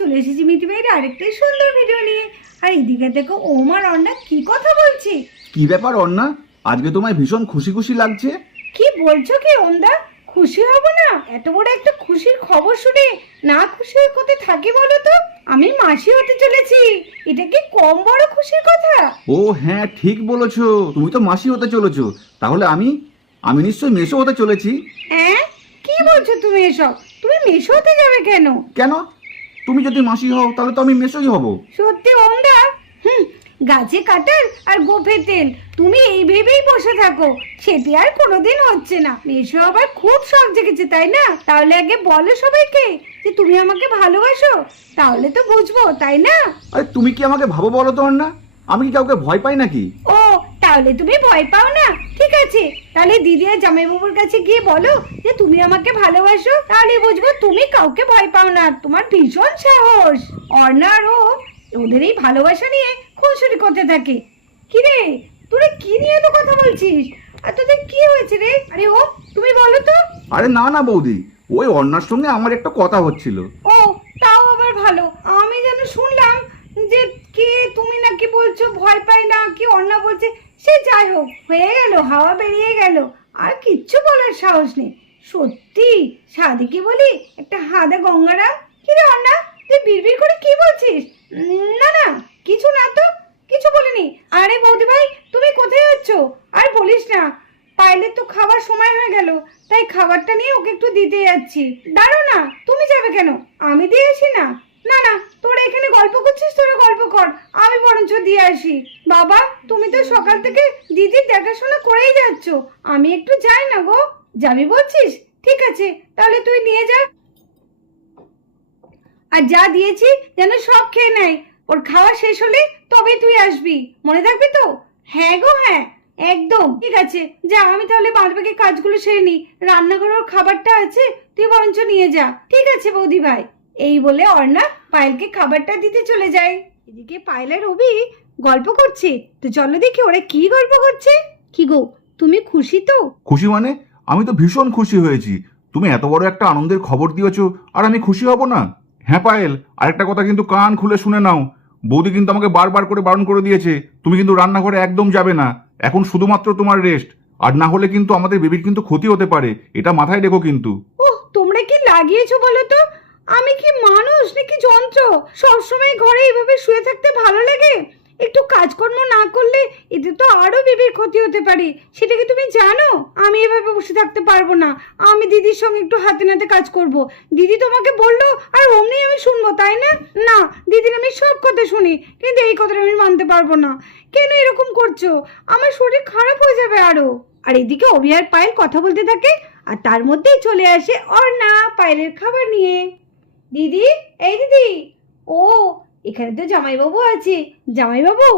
চলে এসেছি মিঠি ভাইয়ের আরেকটাই সুন্দর ভিডিও নিয়ে। আর এদিকে দেখো ওমার অন্না কি কথা বলছি। কি ব্যাপার অন্না, আজকে তোমায় ভীষণ খুশি খুশি লাগছে? কি বলছো কি ওন্দা? খুশি হব না? এত বড় একটা খুশির খবর শুনে না খুশি হয়ে কোথায় থাকি বলো তো? আমি মাসি হতে চলেছি, এটা কি কম বড় খুশির কথা? ও হ্যাঁ, ঠিক বলেছো, তুমি তো মাসি হতে চলেছো। তাহলে আমি আমি নিশ্চয়ই মেসো হতে চলেছি। হ্যাঁ, কি বলছো তুমি এসব? তুমি মেশো হতে যাবে কেন? কেন? তুমি যদি মাসি হও তাহলে তো আমি মেসোই হব। সত্যি ওন্দা? গাছে কাটার আর গোফে তেল, তুমি এই ভেবেই বসে থাকো, সেটি আর কোনোদিন হচ্ছে না। মেশো আবার খুব শখ জেগেছে তাই না? তাহলে আগে বলো সবাইকে যে তুমি আমাকে ভালোবাসো, তাহলে তো বুঝবো তাই না? আরে তুমি কি আমাকে ভাবো বলো তো অন্না? আমি কি কাউকে ভয় পাই নাকি? ও, তাহলে তুমি ভয় পাও না? ঠিক আছে, তাহলে দিদি আর জামাইবাবুর কাছে গিয়ে বলো যে তুমি আমাকে ভালোবাসো, তাহলে বুঝবো তুমি কাউকে ভয় পাও না, তোমার ভীষণ সাহস। অর্ণা আর ও ওদের এই ভালোবাসা নিয়ে খুনসুটি করতে থাকে। কি রে, তোরা কি নিয়ে তো কথা বলছিস? আর তোদের কি হয়েছে রে? আরে ও, তুমি বলো তো। আরে না না বৌদি, ওই অন্নার সঙ্গে আমার একটা কথা হচ্ছিল। ও, তাও আবার ভালো। আমি যেন শুনলাম যে কে তুমি নাকি বলছো ভয় পাই না, কি অন্না বলছে। সে যাই হোক, হয়ে গেল, হাওয়া বেরিয়ে গেল, আর কিচ্ছু বলার সাহস নেই। সত্যি সাদিকে বলি একটা হাদা গঙ্গারা। কি রে অন্না, তুই বিড়বিড় করে কি বলছিস? না না, কিছু না তো, কিছু বলিনি। আরে বৌদি ভাই, তুমি কোথায় যাচ্ছ? আর বলিস না, পাইলের তো খাবার সময় হয়ে গেল, তাই খাবারটা নিয়ে ওকে একটু দিতে যাচ্ছি। দাঁড়ো না, তুমি যাবে কেন? আমি দিয়ে আসি না। না না, তোরা এখানে গল্প করছিস, তোরা গল্প কর, আমি বরঞ্চ দিয়ে আসি। বাবা, তুমি তো সকাল থেকে দিদির দেখাশোনা করেই যাচ্ছ, আমি একটু যাই না গো। যাবি বলছিস? ঠিক আছে, তাহলে তুই নিয়ে যা। আর যা দিয়েছি যেন সব খেয়ে নেয়, ওর খাওয়া শেষ হলে তবে তুই আসবি, মনে থাকবে তো? হ্যাঁ গো হ্যাঁ, একদম ঠিক আছে। যা, আমি তাহলে বাদবাকি কাজগুলো সেরে নি, রান্নাঘরের খাবারটা আছে, তুই বরঞ্চ নিয়ে যা। ঠিক আছে বৌদি ভাই। এই বলে অর্ণা পায়েলকে খাবারটা দিতে চলে যায়। এদিকে পায়েলের রবি গল্প করছে, তো চলো দেখি ওরা কি গল্প করছে। কি গো, তুমি খুশি তো? খুশি মানে? আমি তো ভীষণ খুশি হয়েছি। তুমি এত বড় একটা আনন্দের খবর দিয়েছো, আর আমি খুশি হব না? হ্যাঁ পায়েল, আরেকটা কথা কিন্তু কান খুলে শুনে নাও। বৌদি কিন্তু আমাকে বারবার করে বারণ করে দিয়েছে, তুমি কিন্তু রান্নাঘরে একদম যাবে না। এখন শুধুমাত্র তোমার রেস্ট, আর না হলে কিন্তু আমাদের বেবির কিন্তু ক্ষতি হতে পারে, এটা মাথায় রেখো কিন্তু। ওহ, তোমরা কি লাগিয়েছো বলো তো? আমি কি মানুষ নাকি যন্ত্র? সবসময় ঘরে এইভাবে শুয়ে থাকতে ভালো লাগে? একটু কাজকর্ম না করলে এতে তো আরো বেবির ক্ষতি হতে পারে, সেটা কি তুমি জানো? আমি এভাবে বসে থাকতে পারবো না, আমি দিদির সঙ্গে একটু হাতে নাতে কাজ করব। দিদি তোমাকে বললো আর অমনি আমি শুনবো তাই না? না, দিদির আমি সব কথা শুনি, কিন্তু এই কথাটা আমি মানতে পারবো না। কেন এরকম করছো? আমার শরীর খারাপ হয়ে যাবে আরো। আর এদিকে অভি আর পায়েল কথা বলতে থাকে, আর তার মধ্যেই চলে আসে অর্ণা পায়েলের খাবার নিয়ে। দিদি, এই দিদি। ও, এখানে তো জামাইবাবু আছে। জামাইবাবু,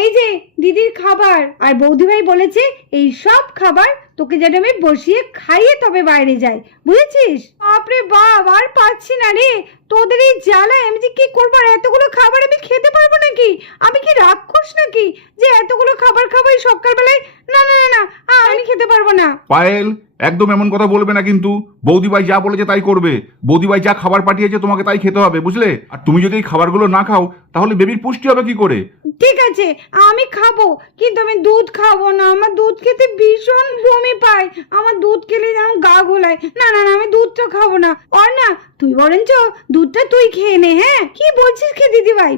এই যে দিদির খাবার। আর বৌদিভাই বলেছে এই সব খাবার তোকে যেন আমি বসিয়ে খাইয়ে তবে বাইরে যাই, বুঝেছিস? বাপরে বাপ, আর পাচ্ছি না রে তোদের এই জ্বালায়। আমি যে কি করবো, আর এতগুলো খাবার আমি খেতে পারবো নাকি? আমি কি রাক্ষস নাকি যে এতগুলো খাবার খাবো এই সকালবেলায়? না না না না, আমি খেতে পারবো না। পায়েল, একদম এমন কথা বলবে না কিন্তু। বৌদিভাই যা বলেছে তাই করবে। বৌদিভাই যা খাবার পাঠিয়েছে তোমাকে তাই খেতে হবে, বুঝলে? আর তুমি যদি এই খাবারগুলো না খাও তাহলে বেবির পুষ্টি হবে কি করে? ঠিক আছে, আমি খাবো, কিন্তু আমি দুধ খাবো না। আমার দুধ খেতে ভীষণ বমি পায়, আমার দুধ খেলে যেমন গা গোলায়। না না না, আমি দুধটা খাবো না। অর্ণা, তুই বরঞ্চ দুধটা তুই খেয়ে নে। হ্যাঁ, কি বলছিস কি দিদি ভাই?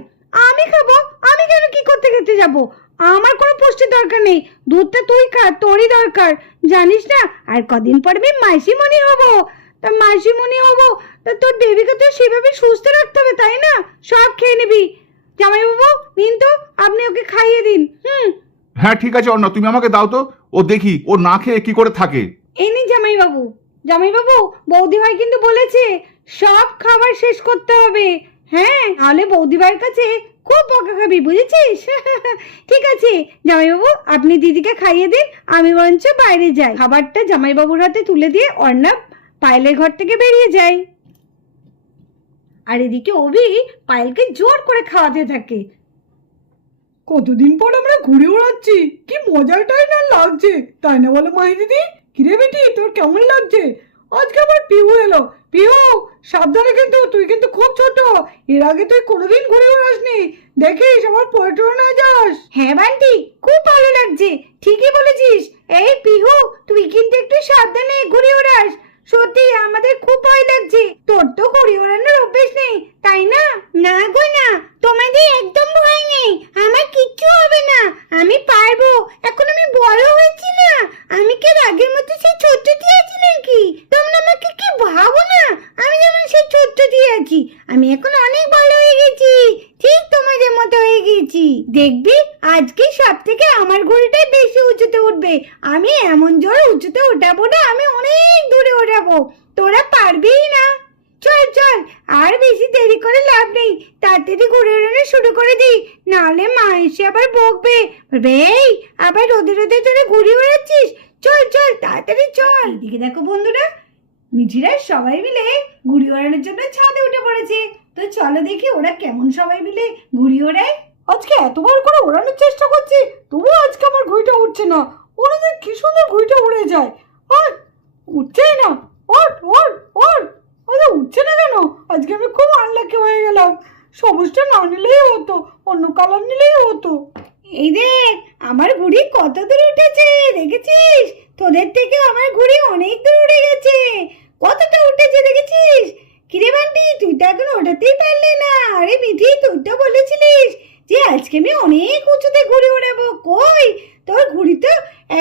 আমি খাবো? আমি কেন কি করতে খেতে যাবো? আমার কোনো পুষ্টির দরকার নেই, দুধটা তুই খা, তোরই দরকার। জানিস না, আর কদিন পর আমি মাসিমণি হবো। তা মাসিমণি হবো, তা তোর বেবিকে তো সেভাবে সুস্থ রাখতে হবে তাই না? সব খেয়ে নিবি। জামাইবাবু, নিন তো, আপনি ওকে খাইয়ে দিন। হ্যাঁ ঠিক আছে অন্য, তুমি আমাকে দাও তো, ও দেখি ও না খেয়ে কি করে থাকে। এই নিন জামাইবাবু। জামাইবাবু, বৌদিভাই কিন্তু বলেছে সব খাবার শেষ করতে হবে। হ্যাঁ, নাহলে বৌদিভাইয়ের কাছে খুব বকা খাবি, বুঝেছিস? ঠিক আছে জামাইবাবু, আপনি দিদিকে খাইয়ে দিন, আমি বরঞ্চ বাইরে যাই। খাবারটা জামাইবাবুর হাতে তুলে দিয়ে অর্ণা পায়েলের ঘর থেকে বেরিয়ে যায়। আর এদিকে অভি পায়েলকে জোর করে খাওয়াতে থাকে। কতদিন পর আমরা ঘুরে বেড়াচ্ছি, কি মজাটাই না লাগছে, তাই না বলো মাহি দিদি? কিরে বেটি, তোর কেমন লাগছে? আজকে আবার পিহু এলো। পিহু, সাবধানে, কিন্তু তুই কিন্তু খুব ছোট। এর আগে তুই কোনোদিন ঘুরে বেড়াসনি। দেখিস আমার পড়ে টরে না যাস। হ্যাঁ বান্টি, খুব ভালো লাগছে, ঠিকই বলেছিস। এই পিহু, তুই কিন্তু একটু সাবধানে ঘুরে ওড়াস। সত্যি আমাদের খুব ভয় লাগছে। তোর তো ঘুরে ওড়ানোর অভ্যেস নেই, তাই না? না গো না, তোমাদের একদম ভয় নেই, আমার কিচ্ছু হবে না, আমি পারবো। এখন আমি বড় হয়েছি না, আমি কি আগের মতো সেই ছোট্টটি আছি নাকি? তোমরা আমাকে কি ভাবো না আমি যেমন সেই ছোট্টটি আছি? আমি এখন অনেক ভালো হয়ে গেছি, ঠিক তোমাদের মতো হয়ে গেছি। দেখবি আজকে সব থেকে আমার ঘুড়িটাই বেশি উঁচুতে উঠবে। আমি এমন জোর উঁচুতে উঠাবো না, আমি অনেক দূরে ওঠাবো, তোরা পারবেই না। চল চল, আর বেশি দেরি করে লাভ নেই, তাড়াতাড়ি ঘুরে ওড়ানো শুরু করে দিই, নাহলে মা এসে আবার বকবে। এই আবার রোদে রোদে তোরা ঘুরে ওড়াচ্ছিস, চল চল তাড়াতাড়ি চল। এদিকে দেখো বন্ধুরা, মিঠিরা সবাই মিলে ঘুড়ি ওড়ানোর জন্য ছাদে উঠে পড়েছে। তো চলো দেখি ওরা কেমন সবাই মিলে ঘুড়ি ওড়ায়। আজকে এতবার করে ওড়ানোর চেষ্টা করছি, তবুও আজকে আমার ঘুড়িটা উঠছে না। ওনাদের কি সুন্দর ঘুড়িটা উড়ে যায়, আর উঠছেই না। ওঠ ওঠ ওঠ, আরে উঠছে না কেন? আজকে আমি খুব আনলাকি হয়ে গেলাম। সবুজটা না নিলেই হতো, অন্য কালার নিলেই হতো। এই দেখ আমার ঘুড়ি কত দূর উঠেছে, দেখেছিস? তোদের থেকে আমার ঘুড়ি অনেক দূর উঠে গেছে। কতটা উঠেছে দেখেছিস? কিরে বান্টি, তুই তো এখন ওঠাতেই পারলি না। আরে মিঠি, তুই তো বলেছিলিস যে আজকে আমি অনেক উঁচুতে ঘুড়ি ওড়াবো। কই, তোর ঘুড়ি তো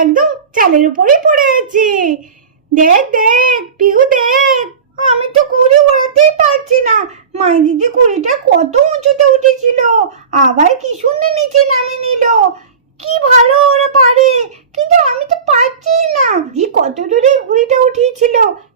একদম চালের উপরেই পড়ে আছে। দেখ দেখ পিহু, দেখ আমি তো ঘুড়ি ওড়াতেই পারছি না। মাই দিদি ঘুড়িটা কত উঁচুতে উঠেছিল, আবার কি সুন্দর নিচে নামিয়ে নিল। কি ভালো ওরা পারে, কিন্তু আমি তো পারছি না। দি কত দূরে ঘুড়িটা উঠিয়েছিল।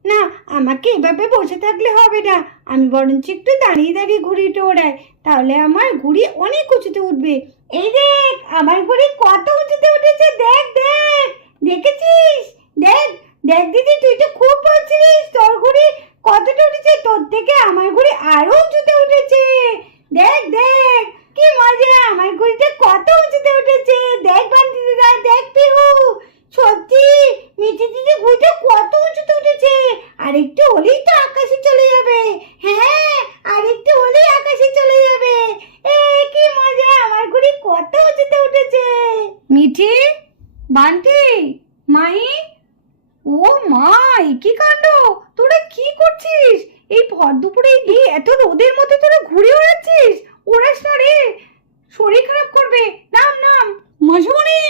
না, আমাকে এভাবে বসে থাকলে হবে না, আমি বরঞ্চ একটু দাঁড়িয়ে দাঁড়িয়ে ঘুড়িটা ওড়াই, তাহলে আমার ঘুড়ি অনেক উঁচুতে উঠবে। এই দেখ আমার ঘুড়ি কত উঁচুতে উঠেছে, দেখ দেখ, দেখেছিস? দেখ দেখ দিদি, তুই তো খুব বলছিলিস তোর ঘুড়ি কতটা উঠেছে, তোর থেকে আমার ঘুড়ি আরো উঁচুতে উঠেছে। দেখ দেখ কি মজা, আমার ঘুড়িটা কত উঁচুতে উঠেছে। দেখ বান্টি দাদা, দেখ পিহু, সত্যি মিঠি দিদি ঘুড়িটা কত উঁচুতে উঠেছে। আর একটু হলেই তো আকাশে চলে যাবে। হ্যাঁ, আর একটু হলেই আকাশে চলে যাবে। এই কি মজা, আমার ঘুড়ি কত উঁচুতে উঠেছে। মিঠি, বান্টি, মাই, ও মা, কি কাণ্ড, তোরা কি করছিস? এই ভর দুপুরে এই এত রোদের মধ্যে তোরা ঘুরে ওড়াচ্ছিস? ওড়াস না রে, শরীর খারাপ করবে, নাম নাম। মাসিমণি,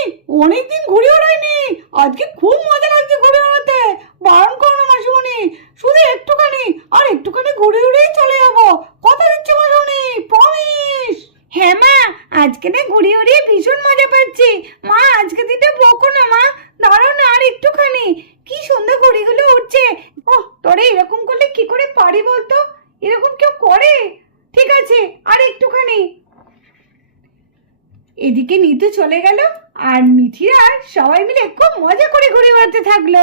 অনেকদিন ঘুরে ওড়াইনি, আজকে খুব মজা লাগছে ঘুরে ওড়াতে। বারণ করো না মাসিমণি, শুধু একটুখানি, আর একটুখানি ঘুরে উড়েই চলে যাবো। কথা দিচ্ছি মাসিমণি, প্রমিস। হ্যাঁ মা, আজকে না ঘুরে উড়িয়ে ভীষণ মজা পাচ্ছি। মা আজকে দিতে বকো না মা, দাঁড়াও না আর একটুখানি। কি সুন্দর ঘুড়িগুলো উঠছে। ওহ, তোরা এরকম করলে কি করে পারি বলতো? এরকম কেউ করে? ঠিক আছে, আর একটুখানি। এদিকে নিতু চলে গেল, আর মিঠিরা সবাই মিলে খুব মজা করে ঘুরে বেড়াতে থাকলো।